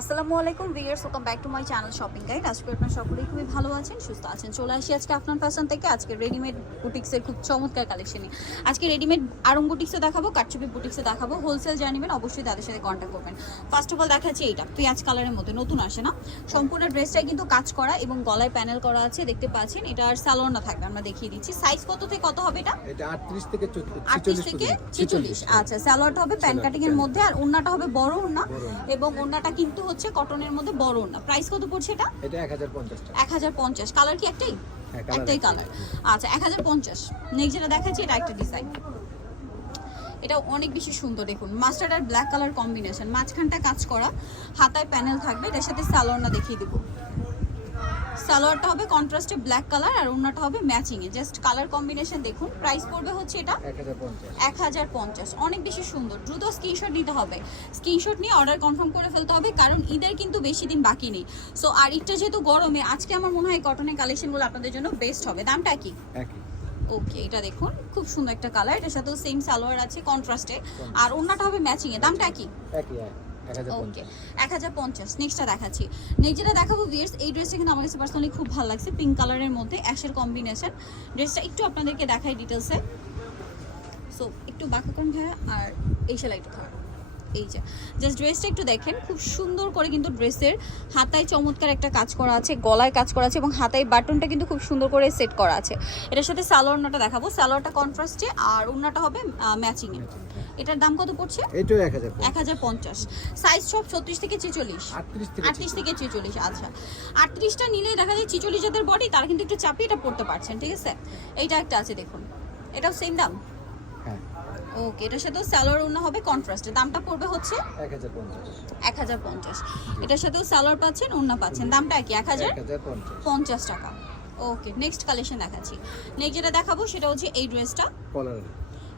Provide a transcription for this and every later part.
আসসালামু আলাইকুম viewers welcome back to my channel shopping guide আজকে আপনারা সকলেই খুবই ভালো আছেন সুস্থ আছেন। চলে আসি আজকে আপনার ফ্যাশন থেকে আজকে রেডিমেড বুটিক্সের খুব চমৎকার কালেকশনে আজকে রেডিমেড আরং বুটিক্সে দেখাবো কাটচুপি বুটিক্সে দেখাবো হোলসেল জানিবেন অবশ্যই তাদের সাথে কন্ট্যাক্ট করবেন। ফার্স্ট অফ অল দেখাচ্ছি এইটা পেঁয়াজ কালারের মধ্যে নতুন আসে না। সম্পূর্ণ ড্রেসটাই কিন্তু কাজ করা এবং গলায় প্যানেল করা আছে দেখতে পাচ্ছেন এটা আর সালোয়ার থাকবে আমরা দেখিয়ে দিচ্ছি। সাইজ কত থেকে কত হবে এটা? 38 থেকে আটত্রিশ থেকে ছেচল্লিশ আচ্ছা স্যালোয়ারটা হবে প্যান কাটিং এর মধ্যে আর ওন্নাটা হবে বড় ওড়না। এবং ওন্নাটা কিন্তু হচ্ছে কটনের মধ্যে বড় না। প্রাইস কত পড়ছে এটা? এটা 1050 টাকা। এক হাজার পঞ্চাশ। কালার কি একটাই? হ্যাঁ, একটাই। কালার আচ্ছা এক হাজার পঞ্চাশ। নেক্সট যেটা দেখাচ্ছি এটা একটা ডিজাইন এটা অনেক বেশি সুন্দর দেখুন। মাস্টার্ড আর ব্ল্যাক কালার কম্বিনেশন মাঝখানটা কাজ করা হাতায় প্যানেল থাকবে এটার সাথে সালোয়ারটা দেখিয়ে দেবো। সালোয়ারটা হবে কন্ট্রাস্টে ব্ল্যাক কালার আর ওন্নাটা হবে ম্যাচিং এ। জাস্ট কালার কম্বিনেশন দেখুন প্রাইস পড়বে হচ্ছে এটা 1050 এক হাজার পঞ্চাশ। অনেক বেশি সুন্দর দ্রুত স্ক্রিনশট নিতে হবে। স্ক্রিনশট নিয়ে অর্ডার কনফার্ম করে ফেলতে হবে কারণ ঈদের কিন্তু বেশি দিন বাকি নেই। সো আর ঈদটা যেহেতু গরমে আজকে আমার মনে হয় কটনের কালেকশনগুলো আপনাদের জন্য বেস্ট হবে। দামটা কি? ওকে এটা দেখুন খুব সুন্দর একটা কালার এটার সাথেও সেম সালোয়ার আছে কন্ট্রাস্টে আর ওন্নাটা হবে ম্যাচিং এ। দামটা কি? একই। ওকে এক হাজার পঞ্চাশ নেক্সটটা দেখাচ্ছি। নেক্সট যেটা দেখাবো ভিয়ার্স এই ড্রেসটা কিন্তু আমার কাছে পার্সোনালি খুব ভালো লাগছে পিঙ্ক কালারের মধ্যে অ্যাশের কম্বিনেশন ড্রেসটা একটু আপনাদেরকে দেখাই ডিটেলসে সো একটু বাঁকা করুন ভাইয়া আর এই সেলাইটা ধর। এই যে জাস্ট ড্রেসটা একটু দেখেন খুব সুন্দর করে কিন্তু ড্রেসের হাতায় চমৎকার একটা কাজ করা আছে গলায় কাজ করা আছে এবং হাতায় বাটনটা কিন্তু খুব সুন্দর করে সেট করা আছে। এটার সাথে সালোয়ারটা দেখাবো। সালোয়ারটা কন্ট্রাস্টে আর ওড়নাটা হবে ম্যাচিংয়ে এটার দাম কত পড়ছে? এটাও 1050 এক হাজার পঞ্চাশ। সাইজ সব ছত্রিশ থেকে ছেচল্লিশ। 38 থেকে আটত্রিশ থেকে ছেচল্লিশ। আচ্ছা। আটত্রিশটা নিলে দেখা যায় ছিচল্লিশ যাদের বডি তারা কিন্তু একটু চাপিয়ে এটা পড়তে পারছেন ঠিক আছে? এইটা একটা আছে দেখুন। এটাও সেম দাম? হ্যাঁ। ওকে এটার সাথেও স্যালোয়ার ওনা হবে কন্ট্রাস্টে দামটা পড়বে হচ্ছে 1050 এক হাজার পঞ্চাশ। এটার সাথেও স্যালোয়ার পাচ্ছেন ওনা পাচ্ছেন। দামটা কি এক হাজার 1050 পঞ্চাশ। টাকা। ওকে নেক্সট কালেকশন দেখাচ্ছি। নেক্সট যেটা দেখাবো সেটা হচ্ছে এই ড্রেসটা কলার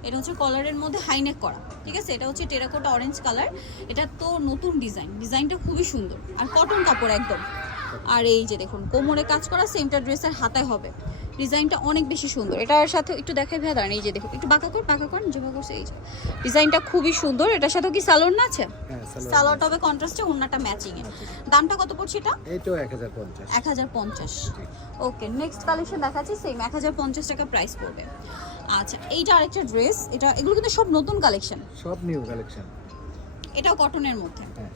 এটা হচ্ছে কলারের মধ্যে হাইনেক করা ঠিক আছে? এটা হচ্ছে টেরাকোটা অরেঞ্জ কালার এটা তো নতুন ডিজাইন ডিজাইনটা খুবই সুন্দর। আর কটন কাপড় একদম। আর এই যে দেখুন কোমরে কাজ করা সেমটা ড্রেসের হাতায় হবে। ডিজাইনটা অনেক বেশি সুন্দর। এটার সাথে একটু দেখাই ভাই দাঁড়ান এই যে দেখুন একটু বাঁকা কর বাঁকা কর যেভাবে করছে এই যে। ডিজাইনটা খুবই সুন্দর। এটার সাথেও কি সালোয়ার না আছে? হ্যাঁ সালোয়ার সালোয়ারটা হবে কন্ট্রাস্টে ওন্নাটা ম্যাচিং এ দামটা কত পড়ছে এটা? এটাও 1050 এক হাজার পঞ্চাশ। ওকে নেক্সট কালেকশন দেখাচ্ছি সেম এক হাজার পঞ্চাশ টাকা প্রাইস পড়বে। আচ্ছা এইটা আরেকটা ড্রেস এটা এগুলো কিন্তু সব নতুন কালেকশন সব নিউ কালেকশন এটাও কটনের মধ্যে। হ্যাঁ।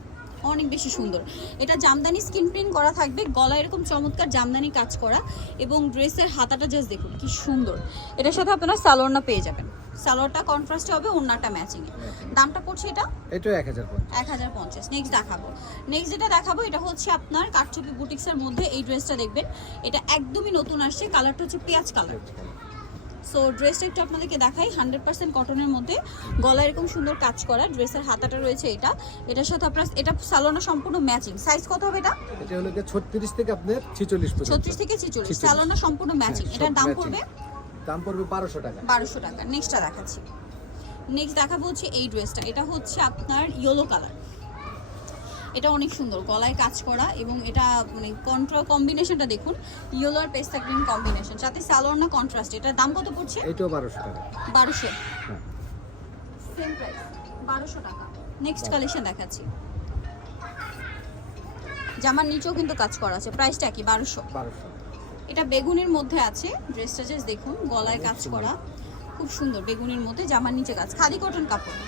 অনেক বেশি সুন্দর। এটা জামদানি স্কিন প্রিন্ট করা থাকবে গলায় এরকম চমৎকার জামদানি কাজ করা এবং ড্রেসের হাতাটা জাস্ট দেখুন কি সুন্দর। এটার সাথে আপনারা সালোয়ারটা পেয়ে যাবেন। সালোয়ারটা কন্ট্রাস্টে হবে ওন্নাটা ম্যাচিং দামটা পড়ছে এটা? এটাও 1050 এক হাজার পঞ্চাশ। নেক্সট দেখাবো। নেক্সট যেটা দেখাবো এটা হচ্ছে আপনার কাঠচুপি বুটিক্সের মধ্যে এই ড্রেসটা দেখবেন। এটা একদমই নতুন আসছে কালারটা হচ্ছে পেঁয়াজ কালার সো ড্রেসটা একটু আপনাদেরকে দেখাই হান্ড্রেড পার্সেন্ট কটনের মধ্যে। গলা এরকম সুন্দর কাজ করা ড্রেসের হাতাটা রয়েছে এটা। এটার সাথে আপনার এটা সালোনা সম্পূর্ণ ম্যাচিং সাইজ কত হবে এটা? এটা হলো 36 থেকে আপনার 46 পর্যন্ত। ছত্রিশ থেকে ছিচল্লিশ। 46 সালোনা সম্পূর্ণ ম্যাচিং এটার দাম পড়বে? দাম পড়বে 1200 টাকা। বারোশো টাকা। নেক্সটটা দেখাচ্ছি। নেক্সট দেখাবো হচ্ছে এই ড্রেসটা এটা হচ্ছে আপনার ইয়েলো কালার এটা অনেক সুন্দর। গলায় কাজ করা এবং এটা মানে কন্ট্রা কম্বিনেশনটা দেখুন ইয়েলো আর পেস্তা গ্রিন কম্বিনেশন সাথে সালোয়ার না কন্ট্রাস্ট এটার দাম কত পড়ছে? এটাও 1200 টাকা। বারোশো। হ্যাঁ। সেম প্রাইস বারোশো টাকা। নেক্সট কালেকশন দেখাচ্ছি। জামার নিচেও কিন্তু কাজ করা আছে প্রাইসটা কি? বারোশো। 1200 এটা বেগুনের মধ্যে আছে ড্রেসটা জাস্ট দেখুন গলায় কাজ করা খুব সুন্দর বেগুনের মধ্যে জামার নিচে কাজ। খাদি কটন কাপড়।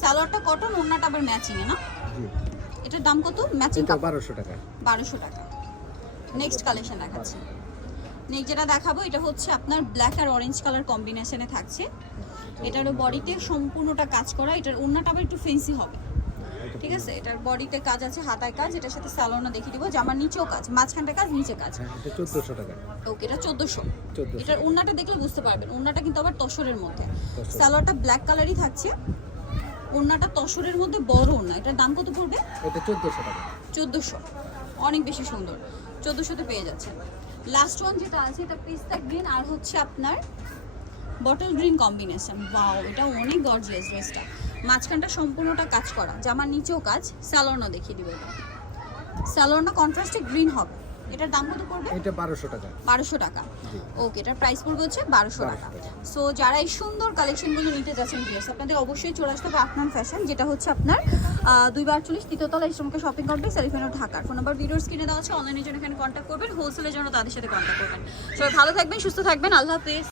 সালোয়ারটা কটন ওড়নাটা আবার ম্যাচিং এ না? এটার দাম কত? ম্যাচিং এটা কাপড় 1200 টাকা। বারোশো টাকা। নেক্সট কালেকশন দেখাচ্ছি। নেক্সট যেটা দেখাবো এটা হচ্ছে আপনার ব্ল্যাক আর অরেঞ্জ কালার কম্বিনেশনে থাকছে। এটারও বডিতে সম্পূর্ণটা কাজ করা এটার ওড়নাটা আবার একটু ফেন্সি হবে। ঠিক আছে? এটার বডিতে কাজ আছে হাতায় কাজ এটার সাথে স্যালোনা দেখিয়ে দিব। জামার নিচেও কাজ মাঝখানটা কাজ নিচে কাজ। হ্যাঁ এটা 1400 টাকা। ওকে এটা চোদ্দোশো। 1400 এটার ওড়নাটা দেখলে বুঝতে পারবেন ওড়নাটা কিন্তু আবার তসরের মধ্যে। তসর। সালোয়ারটা ব্ল্যাক কালারই থাকছে। ওড়নাটা তসরের মধ্যে বড় ওড়না। এটার দাম কত পড়বে? এটা 1400 টাকা। চোদ্দোশো। অনেক বেশি সুন্দর। চোদ্দোশোতে পেয়ে যাচ্ছেন। লাস্ট ওয়ান যেটা আছে এটা পিস্তা গ্রিন আর হচ্ছে আপনার বটল গ্রিন কম্বিনেশন ওয়াও এটা অনেক গর্জিয়াস ড্রেসটা মাঝখানটা সম্পূর্ণটা কাজ করা। জামার নিচেও কাজ। স্যালোনা দেখিয়ে দিব এটা। স্যালোনা কন্ট্রাস্টে গ্রিন হবে। এটার দাম কত পড়বে? এটা 1200 টাকা। বারোশো টাকা। ওকে এটার প্রাইস পড়বে হচ্ছে বারোশো 1200 টাকা। সো যারা এই সুন্দর কালেকশনগুলো নিতে যাচ্ছেন ভিউয়ার্স আপনাদের অবশ্যই চলে আসতে হবে আপনার ফ্যাশন যেটা হচ্ছে আপনার দুইবার আটচল্লিশ তৃতীয়তলা ইসলামকে শপিং কমপ্লেক্স এলিফ্যান্ট ঢাকার ফোন নাম্বার ভিডিওর স্ক্রিনে দেওয়া আছে অনলাইনের জন্য এখানে কন্ট্যাক্ট করবেন হোলসেলের জন্য তাদের সাথে কন্ট্যাক্ট করবেন। সবাই ভালো থাকবেন সুস্থ থাকবেন আল্লাহ হাফেজ।